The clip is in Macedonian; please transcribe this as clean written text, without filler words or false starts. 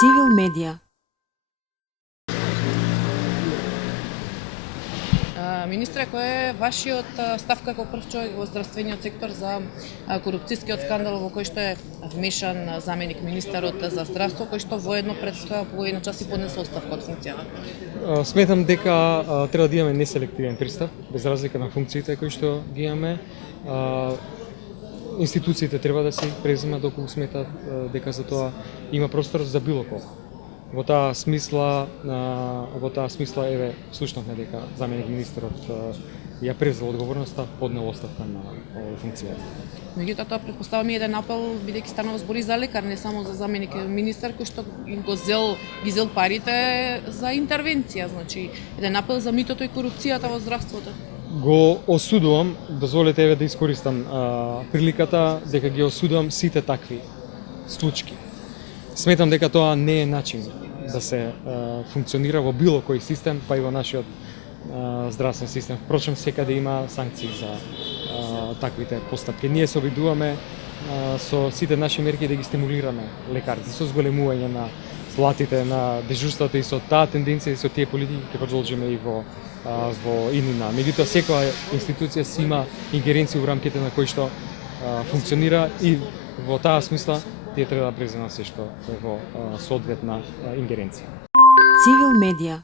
Civil Media. Министре, кој е вашиот став како прв човек во здравствениот сектор за корупцијскиот скандал во кој што е вмешан заменик министерот за здравство, кој што воедно пред половина час и поднесе оставка од функцијата? Сметам дека треба да имаме неселективен пристап, без разлика на функциите кои што ги имаме. Институциите треба да се преземат доколку сметат дека за тоа има простор за било кого. Во таа смисла еве слушнавме дека заменик министерот ја презел одговорноста, поднел оставка на функцијата. Меѓутоа, тоа претпоставам и еден апел, бидејќи станува збори за лекар, не само за заменик министер кој што ги зел парите за интервенција, значи еден апел за митото и корупцијата во здравството. Го осудувам, дозволете еве да искористам приликата дека ги осудувам сите такви случаи. Сметам дека тоа не е начин да се функционира во било кој систем, па и во нашиот здравствен систем. Впрочем, секаде има санкции за таквите постапки. Ние се обидуваме со сите наши мерки да ги стимулираме лекарите, со зголемување на платите на дежурствата и со таа тенденција и со тие политики ќе продолжиме и во иднина. Меѓутоа, секоја институција си има ингеренција во рамките на кои што функционира и во таа смисла тие треба да преземат се што е во соодветна ингеренција. Civil Media.